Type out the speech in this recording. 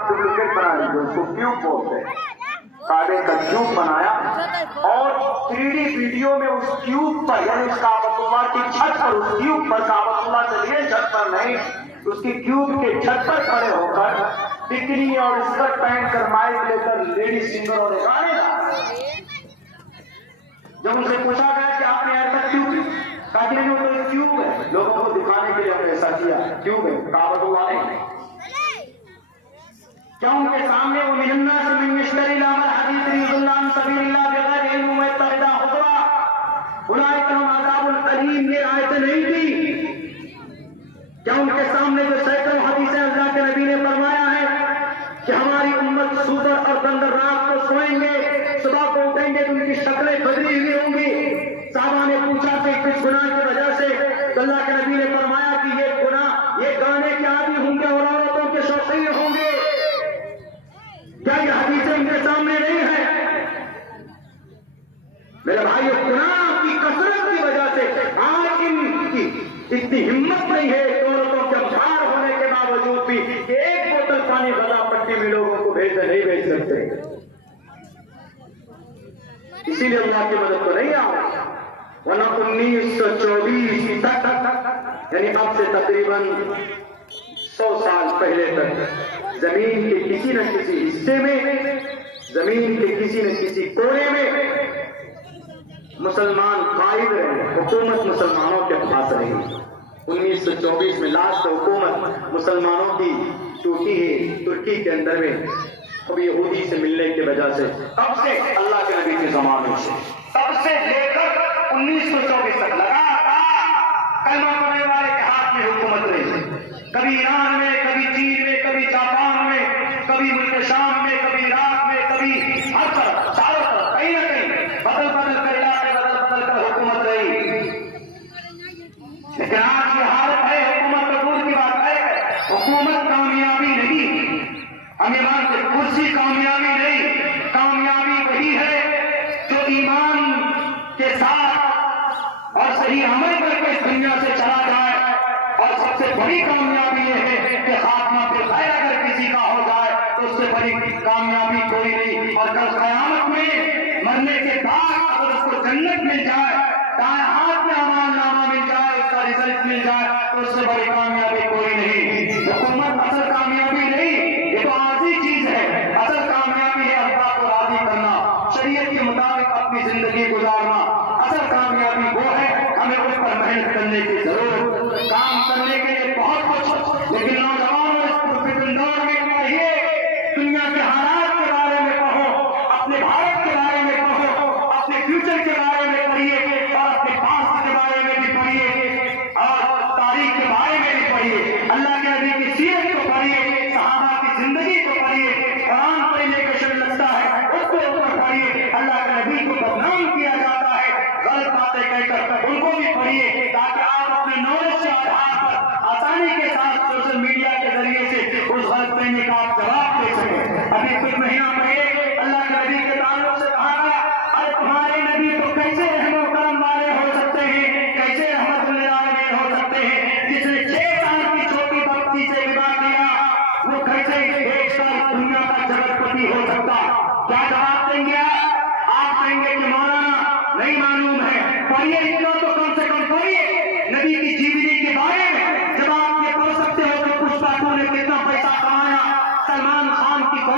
Duplicate बना दी, उसको cube बोलते हैं, काबे का क्यूब बनाया और 3D वीडियो में उस क्यूब पर यानी उस काबतुल्लाह की छत पर उस क्यूब पर काबतुल्लाह से लिए छत पर नहीं उसकी क्यूब के छत पर खड़े होकर बिकनी और स्कर्ट पहन कर माइक लेकर लेडी सिंगर और गाने गा। जब उनसे पूछा गया कि आपने ऐसा क्यों कहा कि नहीं तो क्यूब है, लोगों को दिखाने के लिए हमने ऐसा किया, क्यूब है, काबतुल्लाह नहीं। क्या उनके सामने वो मिलना से में मिश्तरी लामल हदीस रिजुल्लान सबीलिल्लाह बगैर इल्म व तबदा खुदा उलाइक हम अज़ाबुल अलीम ये आयत नहीं थी? क्या उनके सामने जो सैकड़ों हदीसें अल्लाह के नबी ने फरमाया है कि हमारी उम्मत सुबह और बंदर रात को सोएंगे, सुबह को उठेंगे तो उनकी शक्लें बदली हुई होंगी। साहबा ने पूछा कि किस गुनाह की वजह से? तो अल्लाह के नबी ने फरमाया कि ये गुनाह ये गाने के आदि होंगे और औरतों के शौकीन होंगे। क्या ये हदीसें उनके सामने नहीं है? मेरे भाई गुनाह की कसरत की वजह से आज इनकी इतनी हिम्मत नहीं है औरतों के भार होने के बावजूद भी कि एक बोतल पानी गला पट्टी में लोगों को नहीं भेज सकते। इसीलिए अल्लाह की मदद तो नहीं आओ। वरना 1924 तक यानी अब से तकरीबन 100 साल पहले तक जमीन के किसी न किसी हिस्से में, जमीन के किसी न किसी कोने में मुसलमान कायद रहे, हुकूमत मुसलमानों के पास रही। 1924 में लास्ट हुकूमत मुसलमानों की टूटी है तुर्की के अंदर में, अब यहूदी से मिलने की वजह से। तब से अल्लाह के नबी के ज़माने से तब से लेकर 1924 तक लगातार कलमा पढ़ने वाले के हाथ में हुकूमत रही। कभी ईरान में, कभी चीन में, कभी जापान में, कभी मुल्क शाम में, कभी इराक में, कभी हर तरफ चारों तरफ कहीं न कहीं बदल बदल कर इलाके बदल कर हुकूमत रही। लेकिन आज ये हालत है, हुकूमत तो दूर की बात है, हुकूमत कामयाबी नहीं। हम ईमान से कुर्सी कामयाबी नहीं, कामयाबी वही है जो ईमान के साथ और सही अमल करके इस दुनिया से चला जाए। और सबसे बड़ी कामयाबी ये है कि खात्मा पे खैर अगर किसी का हो जाए तो उससे बड़ी कामयाबी कोई नहीं। और कल क़यामत में मरने के बाद अगर उसको जन्नत मिल जाए, दाएं हाथ में अमालनामा मिल जाए, उसका रिजल्ट मिल जाए, तो उससे बड़ी कामयाबी कोई नहीं। हुकूमत असल कामयाबी नहीं, ये तो आजी चीज है। असल कामयाबी है अल्लाह को राजी करना, शरीयत के मुताबिक अपनी जिंदगी गुजारना। असल कामयाबी वो है हमें उस पर मेहनत करने की जरूरत, काम करने के लिए बहुत कुछ। लेकिन नौजवानों इस दौर में पढ़िए, दुनिया के हालात के बारे में पढ़ो, अपने भारत के बारे में पढ़ो, अपने फ्यूचर के बारे में पढ़िए और अपने पास्ट के बारे में भी पढ़िए और तारीख के बारे में भी पढ़िए। अल्लाह के नबी की सीरत को पढ़िए, सहाबा की जिंदगी को पढ़िए, कुरान पढ़ने का शौक लगता है उसको ऊपर पढ़िए। अल्लाह के नबी को बदनाम किया जाता है गलत बातें कहकर, उनको भी पढ़िए ताकि आप अपने नॉलेज के आधार पर आसानी के साथ सोशल मीडिया के जरिए से उस गलतफहमी का आप जवाब दे सकें। अभी कुछ महीना पहले अल्लाह के नबी के ताल्लुक से कहा गया, अरे तुम्हारे नबी तो कैसे रहमो करम वाले हो सकते हैं, कैसे रहमतुल आलमीन हो सकते हैं, जिसने 6 साल की छोटी बच्ची से विदा किया वो कैसे 1 साल दुनिया का जगतपति हो सकता? क्या जवाब देंगे आप? कहेंगे कि मौलाना नहीं मालूम है। पढ़िए, इतना तो कम से कम पढ़िए नबी की जीवनी के बारे में। जब आप ये पढ़ सकते हो तो पुष्पा 2 ने कितना पैसा कमाया, सलमान खान की